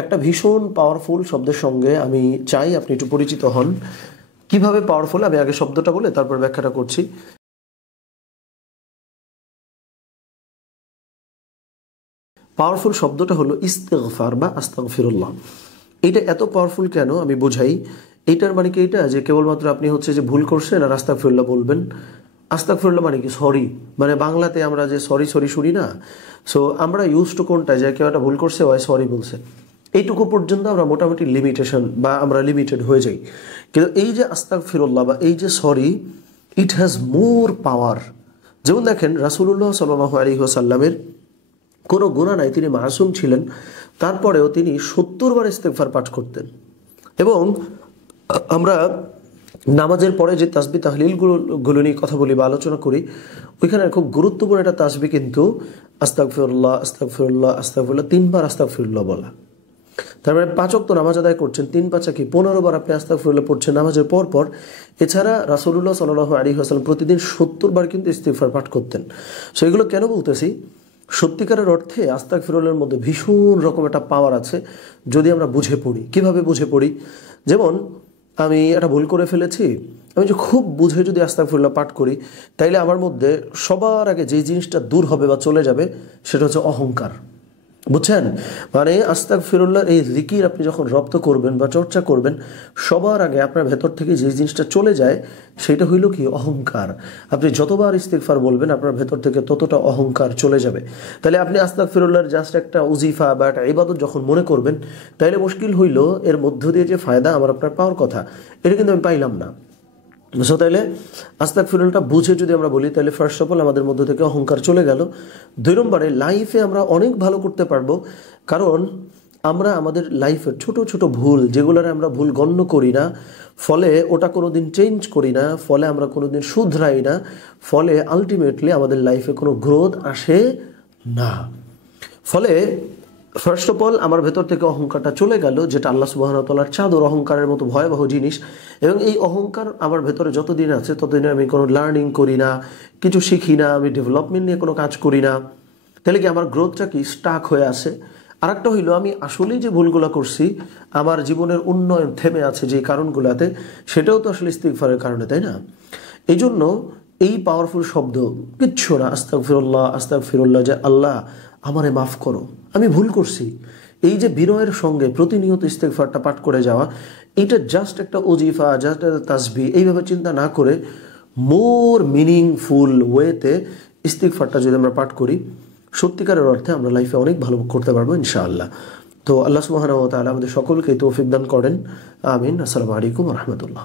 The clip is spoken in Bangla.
একটা ভীষণ পাওয়ারফুল শব্দের সঙ্গে আমি চাই আপনি একটু পরিচিত হন। কিভাবে পাওয়ারফুল, আমি আগে শব্দটা বলে তারপর ব্যাখ্যাটা করছি। পাওয়ারফুল শব্দটা হলো ইস্তেগফার বা আস্তাগফিরুল্লাহ। এটা এত পাওয়ারফুল কেন আমি বোঝাই। এইটার মানে কি এটা যে কেবলমাত্র আপনি হচ্ছে যে ভুল করছেন আর আস্তাগফিরুল্লাহ বলবেন। আস্তাগফিরুল্লাহ মানে কি? সরি। মানে বাংলাতে আমরা যে সরি সরি শুনি না, সো আমরা ইউজ টু কোনটা, যে কেউ একটা ভুল করছে ওই সরি বলছে, এইটুকু পর্যন্ত আমরা মোটামুটি লিমিটেশন বা আমরা লিমিটেড হয়ে যাই। কিন্তু এই যে আস্তাগফিরুল্লাহ বা এই যে সরি, ইট হ্যাজ মোর পাওয়ার। যেমন দেখেন রাসূলুল্লাহ সাল্লাল্লাহু আলাইহি ওয়াসাল্লামের কোনো গুনাহ নাই, তিনি মাসুম ছিলেন, তারপরেও তিনি 70 বার ইস্তেগফার পাঠ করতেন। এবং আমরা নামাজের পরে যে তাসবিহ তাহলিলগুলো নিয়ে কথা বলি বা আলোচনা করি, ওইখানে খুব গুরুত্বপূর্ণ একটা তাসবিহ কিন্তু আস্তাগফিরুল্লাহ আস্তাগফিরুল্লাহ আস্তাগফিরুল্লাহ, 3 বার আস্তাগফিরুল্লাহ বলা। তারপরে 5 ওয়াক্ত নামাজ আদায় করছেন, 3 5 কি 15 বার আপনি আস্তাগফিরুল্লাহ পড়ছেন নামাজের পর পর। এছাড়া রাসূলুল্লাহ সাল্লাল্লাহু আলাইহি ওয়াসাল্লাম প্রতিদিন 70 বার কিন্তু ইস্তিগফার পাঠ করতেন। সো এগুলো কেন বলতেছি? সত্যিকারের অর্থে আস্তাগফিরুল্লাহর মধ্যে ভীষণ রকম একটা পাওয়ার আছে যদি আমরা বুঝে পড়ি। কিভাবে বুঝে পড়ি? যেমন আমি একটা ভুল করে ফেলেছি, আমি যে খুব বুঝে যদি আস্তাগফিরুল্লাহ পাঠ করি, তাইলে আমার মধ্যে সবার আগে যে জিনিসটা দূর হবে বা চলে যাবে সেটা হচ্ছে অহংকার। বুঝছেন? মানে আস্তাগফিরুল্লাহর এই জিকির আপনি যখন রপ্ত করবেন বা চর্চা করবেন, সবার আগে আপনার ভেতর থেকে যে জিনিসটা চলে যায় সেটা হইল কি? অহংকার। আপনি যতবার ইস্তিগফার বলবেন আপনার ভেতর থেকে ততটা অহংকার চলে যাবে। তাহলে আপনি আস্তাগফিরুল্লাহর জাস্ট একটা উজিফা বা একটা ইবাদত যখন মনে করবেন, তাইলে মুশকিল হইল এর মধ্য দিয়ে যে ফায়দা আমার আপনার পাওয়ার কথা, এটা কিন্তু আমি পাইলাম না। সো তাইলে আস্তাগফিরুল্লাহটা বুঝে যদি আমরা বলি, তাহলে ফার্স্ট অফ অল আমাদের মধ্যে থেকে অহংকার চলে গেল। 2 নম্বরে লাইফে আমরা অনেক ভালো করতে পারবো, কারণ আমরা আমাদের লাইফের ছোট ছোট ভুল, যেগুলোর আমরা ভুল গণ্য করি না, ফলে ওটা কোনোদিন চেঞ্জ করি না, ফলে আমরা কোনোদিন শুধরাই না, ফলে আলটিমেটলি আমাদের লাইফে কোনো গ্রোথ আসে না। ফলে ফার্স্ট অফ অল আমার ভেতর থেকে অহংকারটা চলে গেল, যেটা আল্লাহ সুবহানাহু ওয়া তাআলার চাদর, অহংকারের মতো ভয়াবহ জিনিস। এবং এই অহংকার আমার ভেতরে যতদিন আছে ততদিন আমি কোনো লার্নিং করি না, কিছু শিখি না, আমি ডেভেলপমেন্ট নিয়ে কোনো কাজ করি না। তাহলে কি আমার গ্রোথটা কি স্টাক হয়ে আসে? আরেকটা হইলো, আমি আসলেই যে ভুলগুলো করছি, আমার জীবনের উন্নয়ন থেমে আছে যে কারণগুলোতে, সেটাও তো আসলে ইস্তিগফারের কারণে, তাই না? এই জন্য এই পাওয়ারফুল শব্দ কিচ্ছু না, আস্তাগফিরুল্লাহ আস্তাগফিরুল্লাহ, যে আল্লাহ আমারে মাফ করো, আমি ভুল করছি। এই যে বিনয়ের সঙ্গে প্রতিনিয়ত ইস্তেগফারটা পাঠ করে যাওয়া, এটা জাস্ট একটা ওজিফা, জাস্ট একটা তাসবিহ এইভাবে চিন্তা না করে মোর মিনিংফুল ওয়েতে ইস্তেগফারটা যদি আমরা পাঠ করি, সত্যিকারের অর্থে আমরা লাইফে অনেক ভালো করতে পারবো ইনশাআল্লাহ। তো আল্লাহ সুবহানাহু ওয়া তাআলা আমাদের সকলকে তৌফিক দান করেন। আমিন। আসসালামু আলাইকুম ওয়া রাহমাতুল্লাহ।